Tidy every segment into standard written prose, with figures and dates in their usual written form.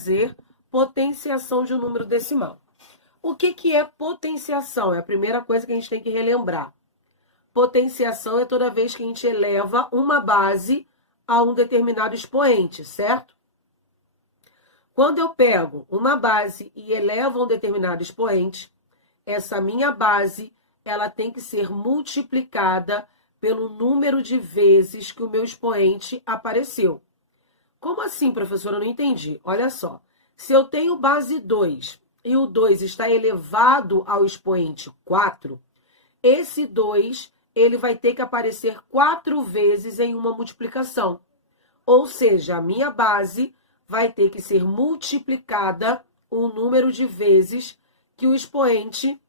fazer potenciação de um número decimal. O que é potenciação? É a primeira coisa que a gente tem que relembrar. Potenciação é toda vez que a gente eleva uma base a um determinado expoente, certo? Quando eu pego uma base e elevo a um determinado expoente, essa minha base, ela tem que ser multiplicada pelo número de vezes que o meu expoente apareceu. Como assim, professora? Eu não entendi. Olha só. Se eu tenho base 2 e o 2 está elevado ao expoente 4, esse 2 ele vai ter que aparecer 4 vezes em uma multiplicação. Ou seja, a minha base vai ter que ser multiplicada o número de vezes que o expoente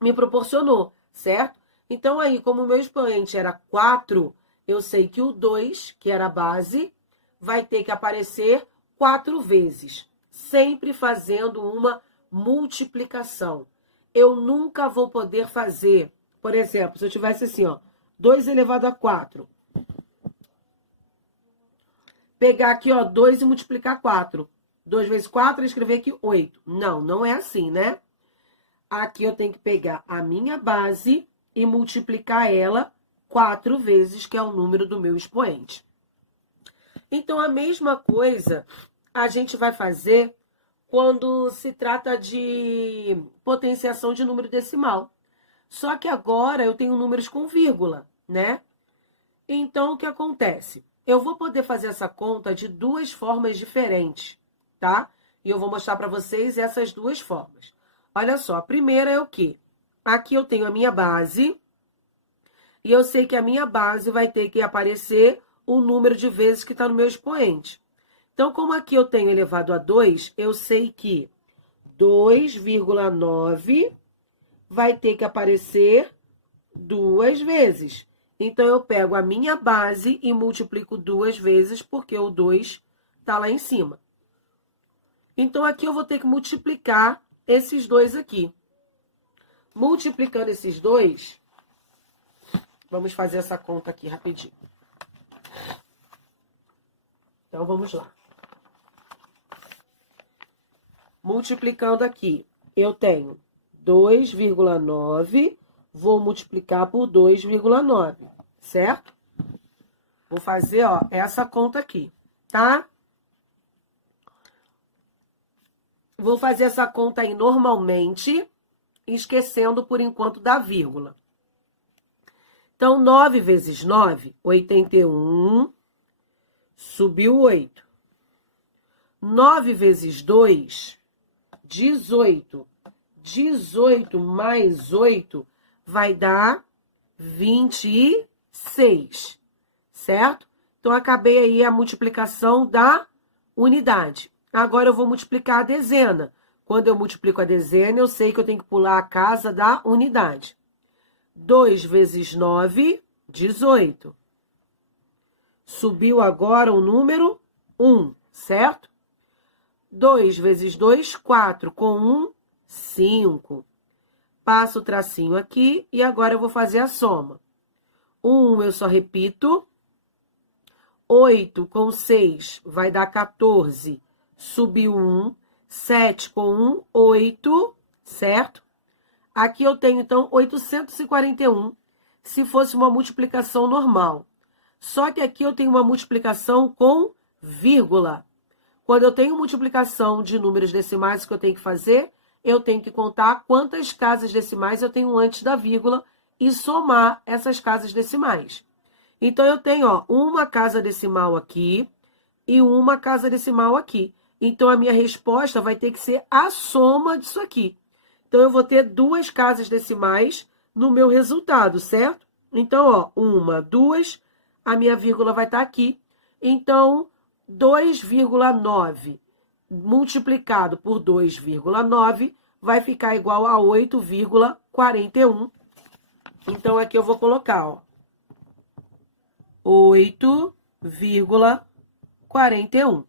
me proporcionou, certo? Então, aí, como o meu expoente era 4, eu sei que o 2, que era a base, vai ter que aparecer 4 vezes, sempre fazendo uma multiplicação. Eu nunca vou poder fazer, por exemplo, se eu tivesse assim, ó, 2 elevado a 4. Pegar aqui, ó, 2 e multiplicar 4. 2 vezes 4 e escrever aqui 8. Não, não é assim, né? Aqui eu tenho que pegar a minha base e multiplicar ela 4 vezes, que é o número do meu expoente. Então, a mesma coisa a gente vai fazer quando se trata de potenciação de número decimal. Só que agora eu tenho números com vírgula, né? Então, o que acontece? Eu vou poder fazer essa conta de duas formas diferentes, tá? E eu vou mostrar para vocês essas duas formas. Olha só, a primeira é o quê? Aqui eu tenho a minha base, e eu sei que a minha base vai ter que aparecer o número de vezes que está no meu expoente. Então, como aqui eu tenho elevado a 2, eu sei que 2,9 vai ter que aparecer 2 vezes. Então, eu pego a minha base e multiplico 2 vezes, porque o 2 está lá em cima. Então, aqui eu vou ter que multiplicar esses dois aqui. Multiplicando esses dois, vamos fazer essa conta aqui rapidinho. Então, vamos lá. Multiplicando aqui, eu tenho 2,9, vou multiplicar por 2,9, certo? Vou fazer, ó, essa conta aqui, tá? Vou fazer essa conta aí normalmente, esquecendo por enquanto da vírgula. Então, 9 vezes 9, 81, subiu 8. 9 vezes 2, 18. 18 mais 8 vai dar 26, certo? Então, acabei aí a multiplicação da unidade. Agora, eu vou multiplicar a dezena. Quando eu multiplico a dezena, eu sei que eu tenho que pular a casa da unidade. 2 vezes 9, 18. Subiu agora o número 1, certo? 2 vezes 2, 4. Com 1, 5. Passo o tracinho aqui e agora eu vou fazer a soma. 1 eu só repito. 8 com 6 vai dar 14. Subiu 1. 7 com 1, 8, certo? Aqui eu tenho, então, 841, se fosse uma multiplicação normal. Só que aqui eu tenho uma multiplicação com vírgula. Quando eu tenho multiplicação de números decimais que eu tenho que fazer, eu tenho que contar quantas casas decimais eu tenho antes da vírgula e somar essas casas decimais. Então, eu tenho, ó, uma casa decimal aqui e uma casa decimal aqui. Então, a minha resposta vai ter que ser a soma disso aqui. Então, eu vou ter 2 casas decimais no meu resultado, certo? Então, ó, 1, 2, a minha vírgula vai estar aqui. Então, 2,9 multiplicado por 2,9 vai ficar igual a 8,41. Então, aqui eu vou colocar, ó, 8,41.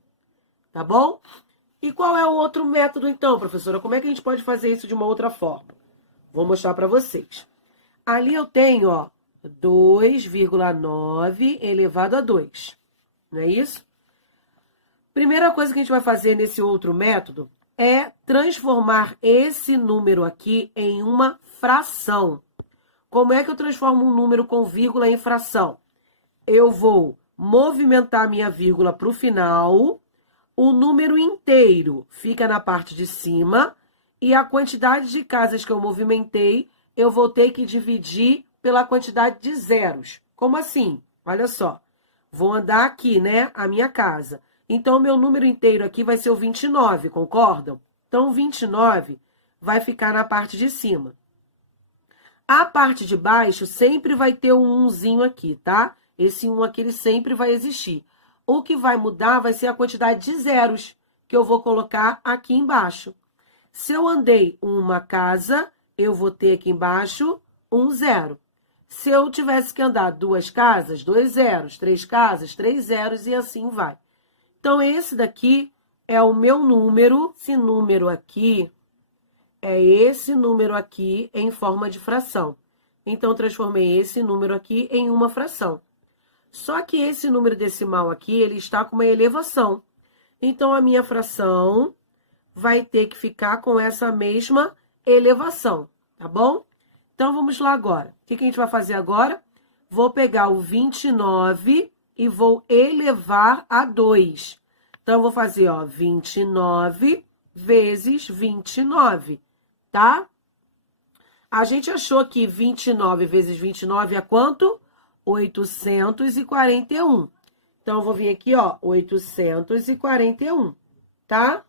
Tá bom? E qual é o outro método, então, professora? Como é que a gente pode fazer isso de uma outra forma? Vou mostrar para vocês. Ali eu tenho, ó, 2,9 elevado a 2. Não é isso? Primeira coisa que a gente vai fazer nesse outro método é transformar esse número aqui em uma fração. Como é que eu transformo um número com vírgula em fração? Eu vou movimentar minha vírgula para o final, o número inteiro fica na parte de cima e a quantidade de casas que eu movimentei, eu vou ter que dividir pela quantidade de zeros. Como assim? Olha só, vou andar aqui, né, a minha casa. Então, o meu número inteiro aqui vai ser o 29, concordam? Então, o 29 vai ficar na parte de cima. A parte de baixo sempre vai ter um 1zinho aqui, tá? Esse 1 aqui, ele sempre vai existir. O que vai mudar vai ser a quantidade de zeros que eu vou colocar aqui embaixo. Se eu andei uma casa, eu vou ter aqui embaixo um zero. Se eu tivesse que andar 2 casas, 2 zeros, 3 casas, 3 zeros e assim vai. Então, esse daqui é o meu número. Esse número aqui é esse número aqui em forma de fração. Então, eu transformei esse número aqui em uma fração. Só que esse número decimal aqui, ele está com uma elevação. Então, a minha fração vai ter que ficar com essa mesma elevação, tá bom? Então, vamos lá agora. O que a gente vai fazer agora? Vou pegar o 29 e vou elevar a 2. Então, eu vou fazer, ó, 29 vezes 29, tá? A gente achou que 29 vezes 29 é quanto? 841. Então, eu vou vir aqui, ó, 841, tá?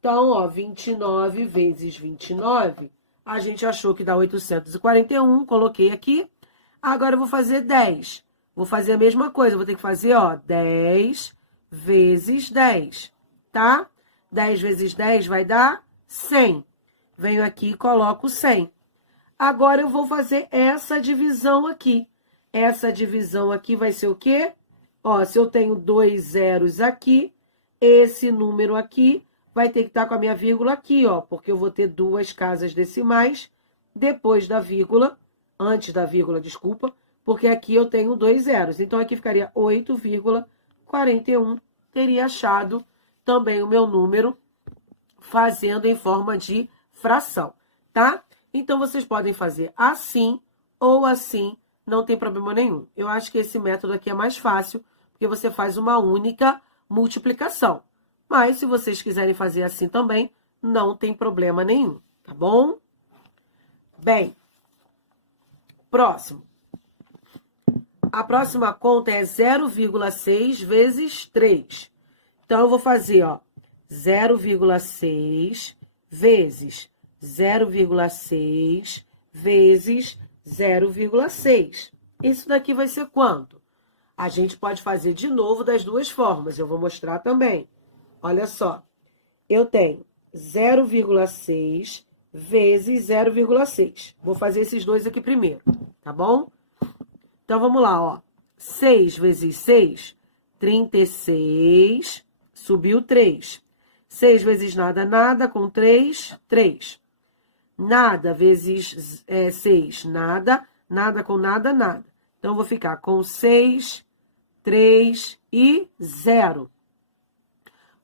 Então, ó, 29 vezes 29, a gente achou que dá 841, coloquei aqui. Agora, eu vou fazer 10. Vou fazer a mesma coisa, vou ter que fazer, ó, 10 vezes 10, tá? 10 vezes 10 vai dar 100. Venho aqui e coloco 100. Agora, eu vou fazer essa divisão aqui. Essa divisão aqui vai ser o quê? Ó, se eu tenho 2 zeros aqui, esse número aqui vai ter que estar com a minha vírgula aqui, ó, porque eu vou ter 2 casas decimais depois da vírgula, antes da vírgula, desculpa, porque aqui eu tenho 2 zeros. Então, aqui ficaria 8,41. Teria achado também o meu número fazendo em forma de fração, tá? Então, vocês podem fazer assim ou assim, não tem problema nenhum. Eu acho que esse método aqui é mais fácil, porque você faz uma única multiplicação. Mas, se vocês quiserem fazer assim também, não tem problema nenhum, tá bom? Bem, próximo. A próxima conta é 0,6 vezes 3. Então, eu vou fazer, ó, 0,6 vezes 0,6 vezes 0,6. Isso daqui vai ser quanto? A gente pode fazer de novo das duas formas. Eu vou mostrar também. Olha só. Eu tenho 0,6 vezes 0,6. Vou fazer esses dois aqui primeiro, tá bom? Então, vamos lá, ó. 6 vezes 6, 36, subiu 3. 6 vezes nada, nada, com 3, 3. Nada vezes 6, nada, nada com nada, nada. Então, eu vou ficar com 6, 3 e 0.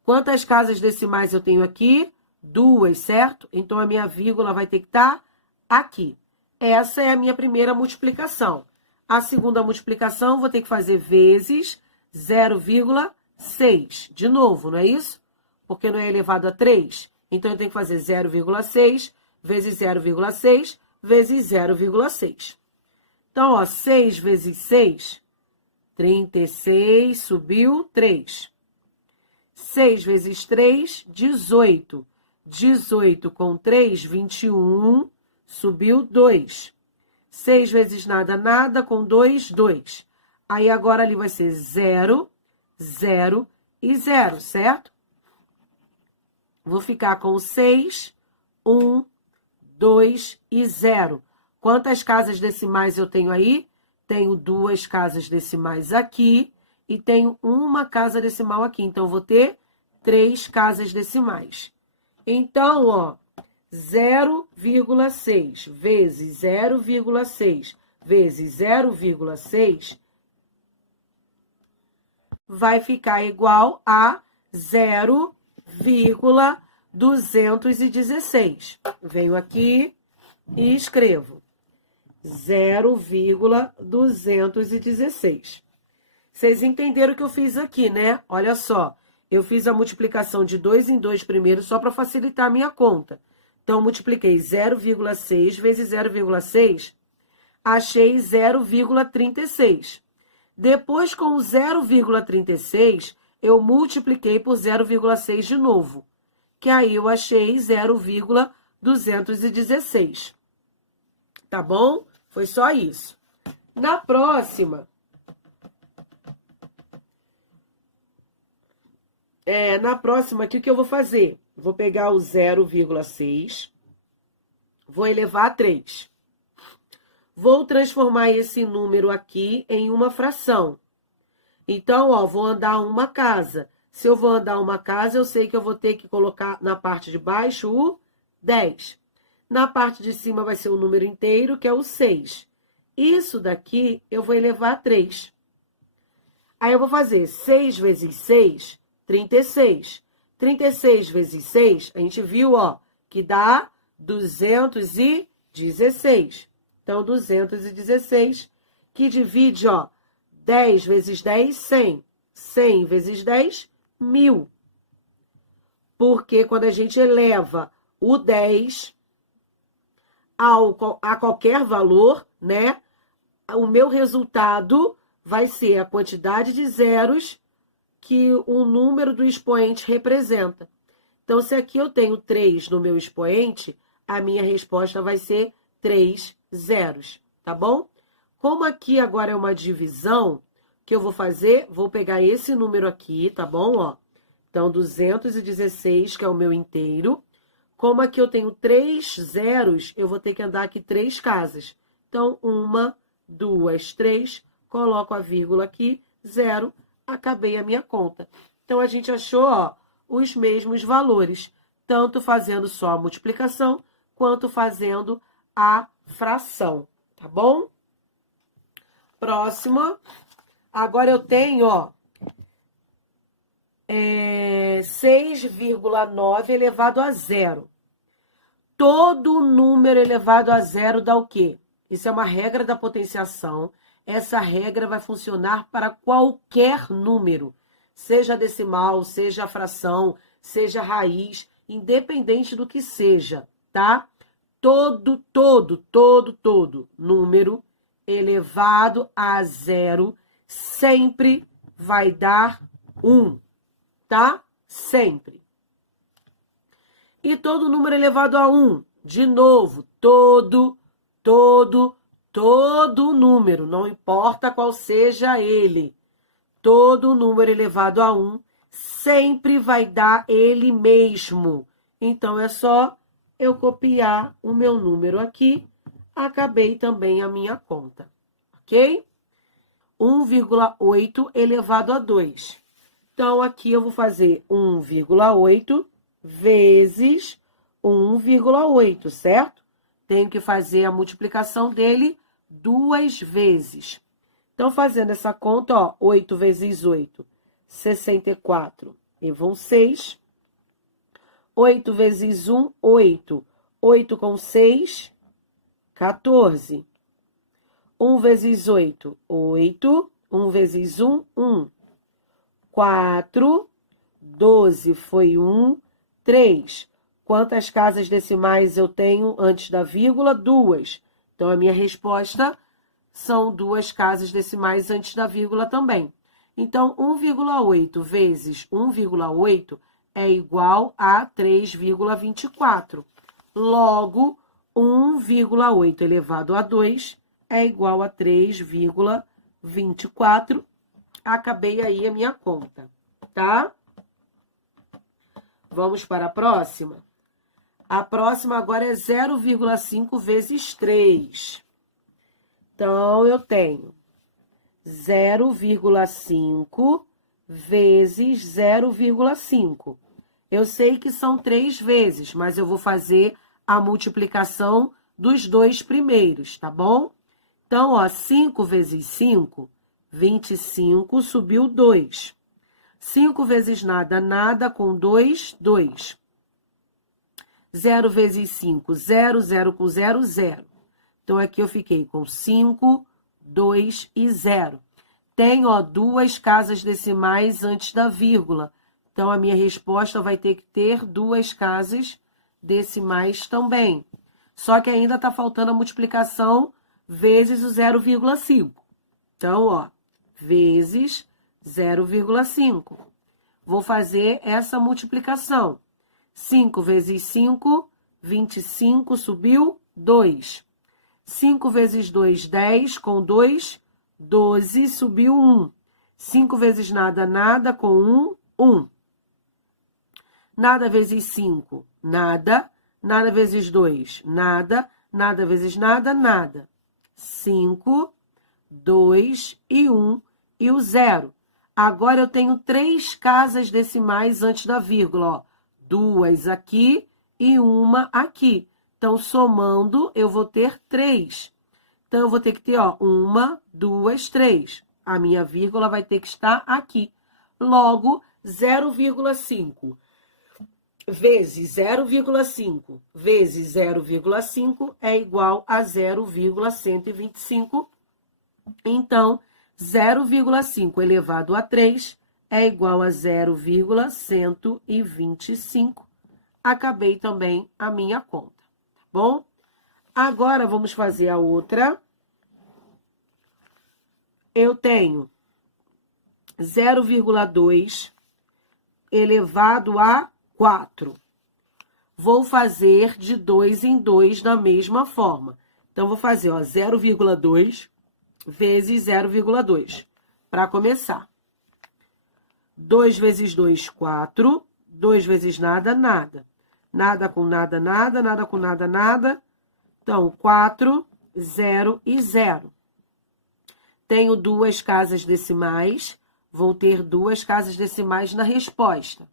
Quantas casas decimais eu tenho aqui? 2, certo? Então, a minha vírgula vai ter que estar aqui. Essa é a minha primeira multiplicação. A segunda multiplicação, vou ter que fazer vezes 0,6. De novo, não é isso? Porque não é elevado a 3. Então, eu tenho que fazer 0,6 vezes 0,6 vezes 0,6. Então, ó, 6 vezes 6, 36, subiu 3. 6 vezes 3, 18. 18 com 3, 21, subiu 2. 6 vezes nada, nada, com 2, 2. Aí, agora, ali vai ser 0, 0 e 0, certo? Vou ficar com 6, 1, 2 e 0. Quantas casas decimais eu tenho aí? Tenho 2 casas decimais aqui e tenho uma casa decimal aqui. Então, eu vou ter 3 casas decimais. Então, ó, 0,6 vezes 0,6 vezes 0,6 vai ficar igual a 0,216. Venho aqui e escrevo 0,216. Vocês entenderam o que eu fiz aqui, né? Olha só, eu fiz a multiplicação de 2 em 2 primeiro só para facilitar a minha conta. Então, multipliquei 0,6 vezes 0,6, achei 0,36. Depois, com o 0,36, eu multipliquei por 0,6 de novo, que aí eu achei 0,216. Tá bom? Foi só isso. Na próxima, aqui, o que eu vou fazer? Vou pegar o 0,6, vou elevar a 3. Vou transformar esse número aqui em uma fração. Então, ó, vou andar uma casa. Se eu vou andar uma casa, eu sei que eu vou ter que colocar na parte de baixo o 10. Na parte de cima vai ser o número inteiro, que é o 6. Isso daqui eu vou elevar a 3. Aí eu vou fazer 6 vezes 6, 36. 36 vezes 6, a gente viu, ó, que dá 216. Então, 216, que divide, ó, 10 vezes 10, 100. 100 vezes 10, 1000. Porque quando a gente eleva o 10 a qualquer valor, né, o meu resultado vai ser a quantidade de zeros que o número do expoente representa. Então, se aqui eu tenho 3 no meu expoente, a minha resposta vai ser 3 zeros, tá bom? Como aqui agora é uma divisão, o que eu vou fazer? Vou pegar esse número aqui, tá bom? Ó. Então, 216, que é o meu inteiro. Como aqui eu tenho 3 zeros, eu vou ter que andar aqui 3 casas. Então, 1, 2, 3, coloco a vírgula aqui, 0, acabei a minha conta. Então, a gente achou, ó, os mesmos valores, tanto fazendo só a multiplicação, quanto fazendo a fração, tá bom? Próxima. Agora eu tenho, ó, 6,9 elevado a 0. Todo número elevado a 0 dá o quê? Isso é uma regra da potenciação. Essa regra vai funcionar para qualquer número, seja decimal, seja fração, raiz, independente do que seja, tá? Todo número elevado a 0 sempre vai dar 1, tá? Sempre. E todo número elevado a 1, de novo, todo número, não importa qual seja ele, todo número elevado a 1 sempre vai dar ele mesmo. Então, é só eu copiar o meu número aqui, acabei também a minha conta, ok? 1,8 elevado a 2. Então, aqui eu vou fazer 1,8 vezes 1,8, certo? Tenho que fazer a multiplicação dele 2 vezes. Então, fazendo essa conta, ó, 8 vezes 8, 64, e vão 6. 8 vezes 1, 8. 8 com 6, 14. 1 vezes 8, 8. 1 vezes 1, 1. 4. 12 foi 1. 3. Quantas casas decimais eu tenho antes da vírgula? 2. Então, a minha resposta são 2 casas decimais antes da vírgula também. Então, 1,8 vezes 1,8 é igual a 3,24. Logo, 1,8 elevado a 2 é igual a 3,24. Acabei aí a minha conta, tá? Vamos para a próxima? A próxima agora é 0,5 vezes 3. Então, eu tenho 0,5 vezes 0,5. Eu sei que são 3 vezes, mas eu vou fazer a multiplicação dos 2 primeiros, tá bom? Então, ó, 5 vezes 5, 25, subiu 2. 5 vezes nada, nada, com 2, 2. 0 vezes 5, 0, 0 com 0, 0. Então, aqui eu fiquei com 5, 2 e 0. Tem, ó, 2 casas decimais antes da vírgula. Então, a minha resposta vai ter que ter 2 casas decimais também. Só que ainda está faltando a multiplicação vezes o 0,5. Então, ó, vezes 0,5. Vou fazer essa multiplicação. 5 vezes 5, 25, subiu 2. 5 vezes 2, 10, com 2, 12, subiu 1. 5 vezes nada, nada, com 1, 1. Nada vezes 5, nada. Nada vezes 2, nada. Nada vezes nada, nada. 5, 2 e 1 e o 0. Agora eu tenho 3 casas decimais antes da vírgula, ó. 2 aqui e 1 aqui. Então, somando, eu vou ter 3. Então, eu vou ter que ter, ó, 1, 2, 3. A minha vírgula vai ter que estar aqui. Logo, 0,5 vezes 0,5 vezes 0,5 é igual a 0,125. Então, 0,5 elevado a 3 é igual a 0,125. Acabei também a minha conta, tá bom? Agora, vamos fazer a outra. Eu tenho 0,2 elevado a 4. Vou fazer de 2 em 2 da mesma forma. Então, vou fazer, ó, 0,2 vezes 0,2. Para começar. 2 vezes 2, 4. 2 vezes nada, nada. Nada com nada, nada. Nada com nada, nada. Então, 4, 0 e 0. Tenho 2 casas decimais. Vou ter 2 casas decimais na resposta.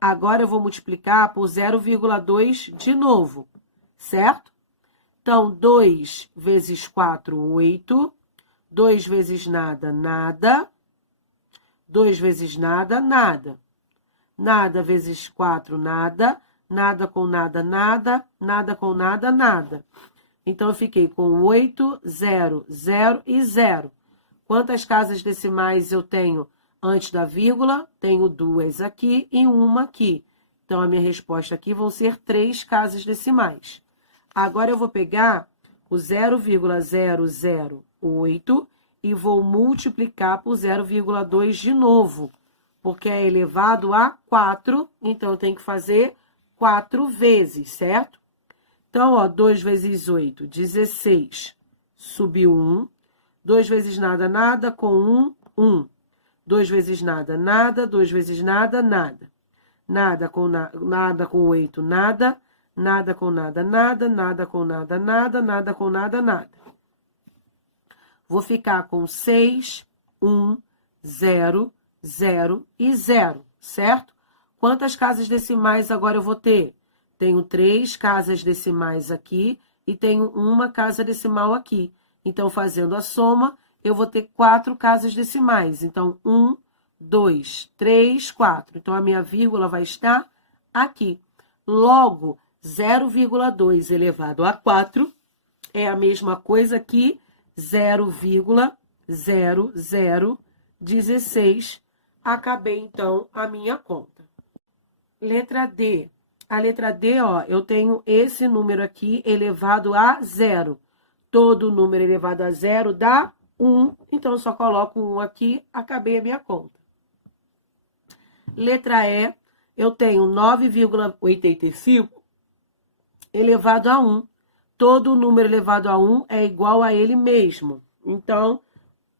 Agora, eu vou multiplicar por 0,2 de novo, certo? Então, 2 vezes 4, 8. 2 vezes nada, nada. 2 vezes nada, nada. Nada vezes 4, nada. Nada com nada, nada. Nada com nada, nada. Então, eu fiquei com 8, 0, 0 e 0. Quantas casas decimais eu tenho antes da vírgula? Tenho 2 aqui e 1 aqui. Então, a minha resposta aqui vão ser 3 casas decimais. Agora, eu vou pegar o 0,008 e vou multiplicar por 0,2 de novo, porque é elevado a 4, então eu tenho que fazer 4 vezes, certo? Então, ó, 2 vezes 8, 16, subiu 1. 2 vezes nada, nada, com 1, 1. 2 vezes nada, nada. 2 vezes nada, nada. Nada com 8, nada. Nada com nada, nada. Nada com nada, nada. Nada com nada, nada. Vou ficar com 6, 1, 0, 0 e 0, certo? Quantas casas decimais agora eu vou ter? Tenho 3 casas decimais aqui e tenho uma casa decimal aqui. Então, fazendo a soma, eu vou ter 4 casas decimais. Então, 1, 2, 3, 4. Então, a minha vírgula vai estar aqui. Logo, 0,2 elevado a 4 é a mesma coisa que 0,0016. Acabei, então, a minha conta. Letra D. A letra D, ó, eu tenho esse número aqui elevado a 0. Todo número elevado a 0 dá 1. Então, eu só coloco 1 aqui, acabei a minha conta. Letra E, eu tenho 9,85 elevado a 1. Todo número elevado a 1 é igual a ele mesmo. Então,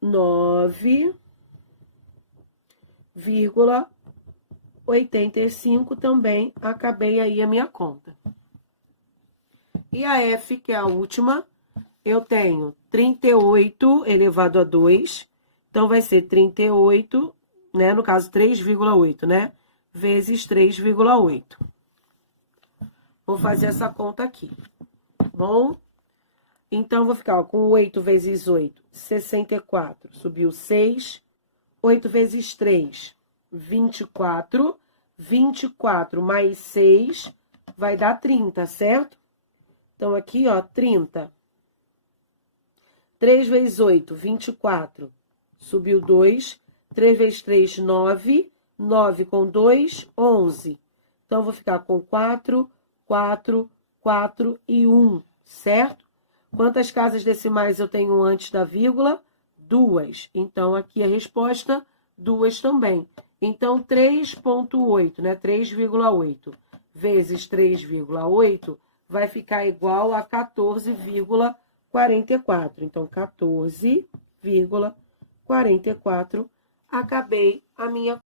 9,85 também acabei aí a minha conta. E a F, que é a última, eu tenho 38 elevado a 2. Então, vai ser 38, né? No caso, 3,8, né? Vezes 3,8. Vou fazer essa conta aqui, bom? Então, vou ficar ó, com 8 vezes 8, 64. Subiu 6. 8 vezes 3, 24. 24 mais 6 vai dar 30, certo? Então, aqui, ó, 30. 3 vezes 8, 24. Subiu 2. 3 vezes 3, 9. 9 com 2, 11. Então, eu vou ficar com 4, 4, 4 e 1, certo? Quantas casas decimais eu tenho antes da vírgula? 2. Então, aqui a resposta, 2 também. Então, 3,8, né? 3,8 vezes 3,8 vai ficar igual a 14,44. Então, 14,44. Acabei a minha